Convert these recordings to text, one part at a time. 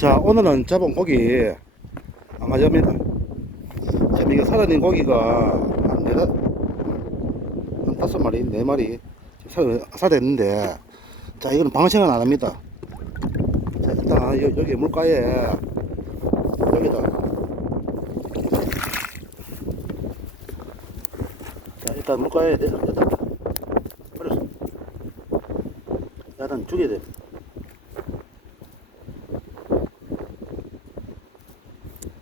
자, 오늘은 잡은 고기 안 가져갑니다. 지금 이게 살아있는 고기가 한 네다, 한 다섯 마리, 네 마리 살, 살아있는데, 자, 이거는 방생은 안 합니다. 자, 일단 여, 여기 물가에 여기다. 자, 일단 물가에 내- 여기다 버렸어. 일단 죽여야 돼.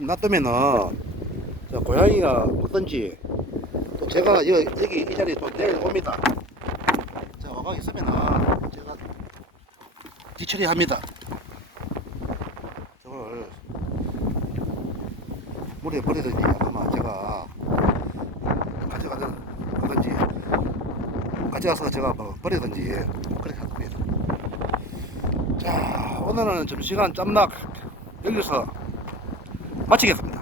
놔두면은 자, 고양이가 어떤지 또 제가 여, 여기 이 자리에 또 내일 옵니다. 자, 와가 있으면은 제가 뒤처리합니다. 저걸 물에 버리든지 아마 제가 가져가든지 가져가서 제가 뭐 버리든지 그렇게 할 겁니다. 자, 오늘은 점심시간 짬낙 여기서 마치겠습니다.